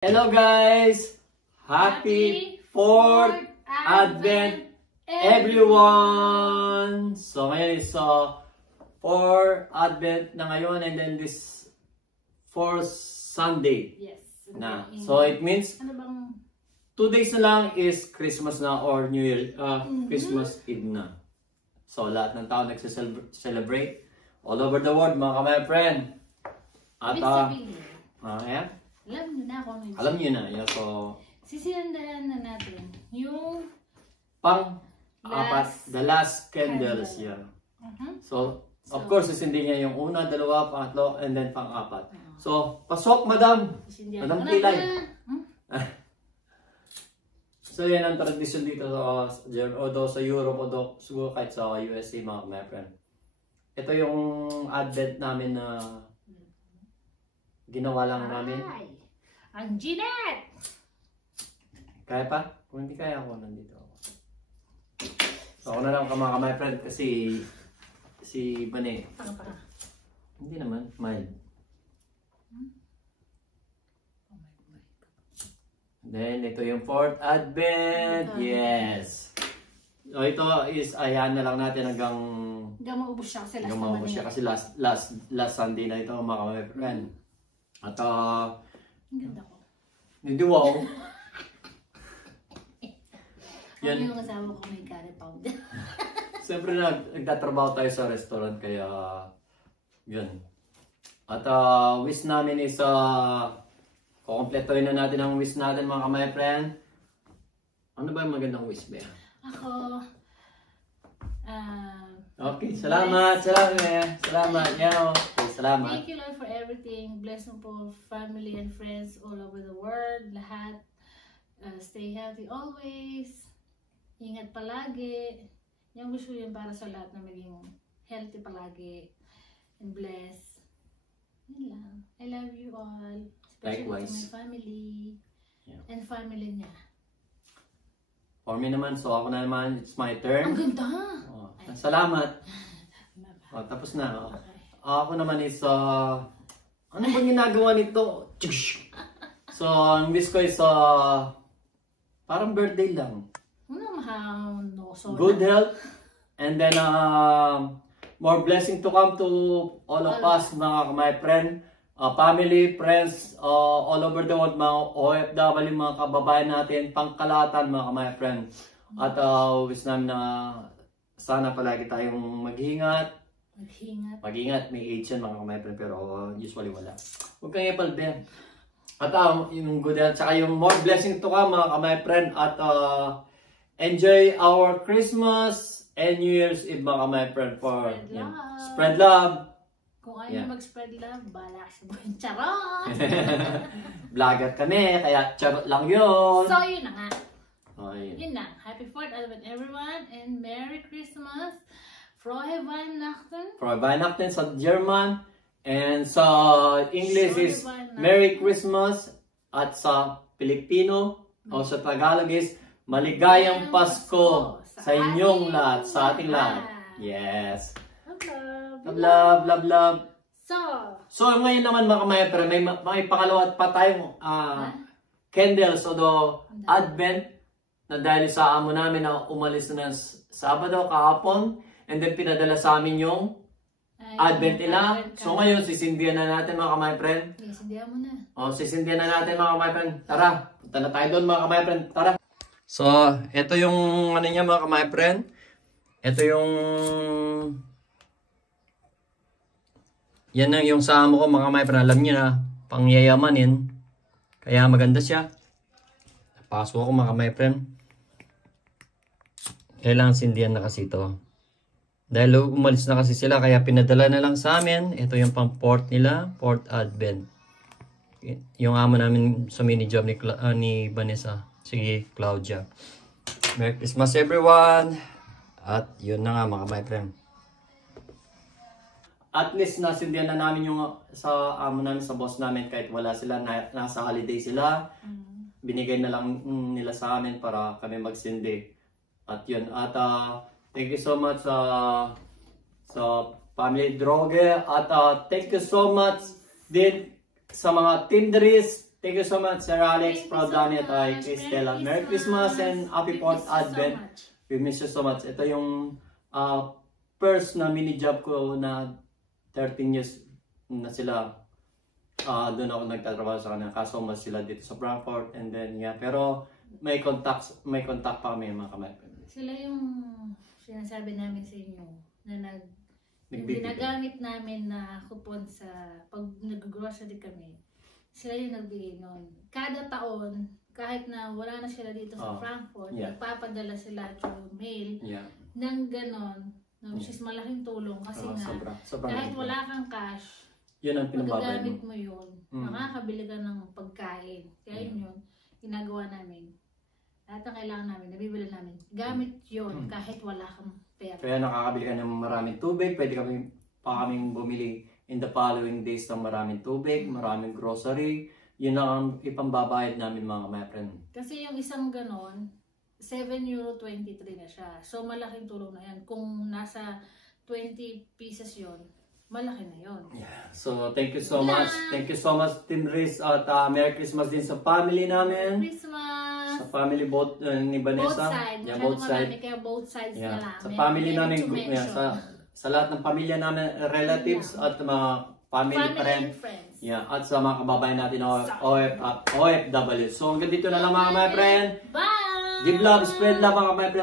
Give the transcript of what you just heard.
Hello guys! Happy 4th Advent everyone! So ngayon is 4th Advent na ngayon and then this 4th Sunday. Yes. Na. So it means ano bang 2 days na lang is Christmas na or New Year, Christmas Eve na. So lahat ng tao nagse-celebrate all over the world mga kamay friend. At yeah. Alam nyo na kung ano. Alam nyo na. Yeah, so sisindahan na natin yung apat, the last candles. Yeah. So of course, sisindi niya yung una, dalawa, pangatlo, and then pang-apat. So, pasok, madam! Madam Pilay! So, yan ang tradisyon dito sa Europe o siguro kahit sa USA, mga friend. Ito yung Advent namin na ginawa lang namin. Ang Jeanette! Kaya pa? Kung hindi kaya ako, nandito ako. So, ako na lang mga friend kasi si Bane. Hindi naman, mild. Then, ito yung 4th Advent. Yes. So, ito is, ayan na lang natin hanggang maubos siya kasi last Sunday na ito, mga friend. At, ang ganda ko. hindi wow. Yan. Yung kasama ko may curry powder. Siyempre nagtatrabaho tayo sa restaurant kaya yun. At wish namin is kukompletohin na natin ang wish natin mga kamay friend. Ano ba yung magandang wish ba? Ako okay, salamat. Yeah, okay, salamat. Thank you Lord for everything. Bless mo po family and friends all over the world. Lahat. Stay healthy always. Ingat palagi. Yung gusto yun para sa lahat na maging healthy palagi and blessed. Yun lang. I love you all. Especially Likewise. to my family and family niya. For me naman, so ako na naman, it's my turn. Ang ganda! Oh, salamat. Oh, tapos na. Oh. Okay. Ako naman is, ano bang ginagawa nito? So, ang wish ko is, parang birthday lang. Good health, and then more blessing to come to all of us, my friend, family, friends, all over the world, mga OFW, mga kababayan natin, pangkalahatan, mga friend. At wish namin na sana palagi tayong mag-ingat. May age yan mga friend, pero usually wala. Huwag kang ipalbe. At yung good health, saka yung more blessing to come, mga friend, at enjoy our Christmas and New Year's Eve mga friend for spread love. Kung ayaw mag-spread love, bala sa buhay. Charot! Vlogger kami, kaya charot lang yun. So yun na nga. Yun na. Happy 4th Advent everyone and Merry Christmas. Frohe Weihnachten. Frohe Weihnachten sa German. And sa English is Merry Christmas. At sa Pilipino o sa Tagalog is Maligayang Pasko sa inyong lahat, sa ating lahat. Yes. Love. So ngayon naman mga pero may pangalawa pa tayong candles o Advent na dahil sa amo namin na umalis na Sabado kahapon and then pinadala sa amin yung Advent nila. So ngayon sisindihan na natin mga friend. Sisindihan mo na. Sisindihan na natin mga friend. Tara, punta na tayo doon mga friend. Tara. So, ito yung ano niya mga friend. Ito yung yan yung sa amo ko mga friend. Alam niyo na, pangyayamanin. Kaya maganda siya. Paso ako mga friend. Kailangan sindihan na kasi ito. Dahil umalis na kasi sila, kaya pinadala na lang sa amin. Ito yung pang 4th nila, 4th Advent. Yung amo namin sa mini job ni Vanessa. Sige, Claudia. Merry Christmas everyone! At yun na nga mga friend. At least nasindihan na namin yung sa amo namin, sa boss namin kahit wala sila, nasa holiday sila. Binigay na lang nila sa amin para kami magsindi. At yun. At thank you so much sa family Droge. At thank you so much din sa mga Tinderies, Thank you so much, Sir Alex, Thank you Proud so Danny at much. kay Stella. Merry Christmas and Happy We 4th miss you so Advent. much. We miss you so much. Ito yung first na mini job ko na 13 years na sila. Doon ako nagtatrabaho sa kanila. Kaso mas sila dito sa Frankfurt and then yeah. Pero may contact pa kami mga kamay-friend. Sila yung sinasabi namin sa inyo na yung Nagbibigay. ginagamit namin na coupon sa pag nag-grocery kami. Sila yung nagbigay nun. Kada taon, kahit na wala na sila dito sa Frankfurt, yeah. nagpapadala sila through mail Yeah. ng ganon, which is malaking tulong kasi nga, Sobrang kahit ganda. wala kang cash, Yun ang pinababay magagamit mo. mo yun, Mm. makakabili ka ng pagkain. Kaya yun, ginagawa namin. Lahat ng kailangan namin, nabibili namin. Gamit yun kahit wala kang pera. Kaya nakakabili ka ng maraming tubig, pwede kaming bumili in the following days ng maraming tubig, maraming grocery. Yun ang ipambabayad namin mga my-friend. Kasi yung isang ganon, €7.23 na siya. So malaking tulong na yan. Kung nasa 20 pieces yon, malaki na yon. Yeah. So thank you so much. Thank you so much Team Riz at Merry Christmas din sa family namin. Christmas! Sa family both ni Vanessa. Both sides. Yeah, Masyado both marami, sides. kaya both sides na lang. Sa family namin, to mention. sa lahat ng pamilya namin, relatives at mga family and friends. friends. Yeah, at sa mga kababayan natin OFW. So hanggang dito na lang mga my friend. Bye! Give love, spread love mga my friend.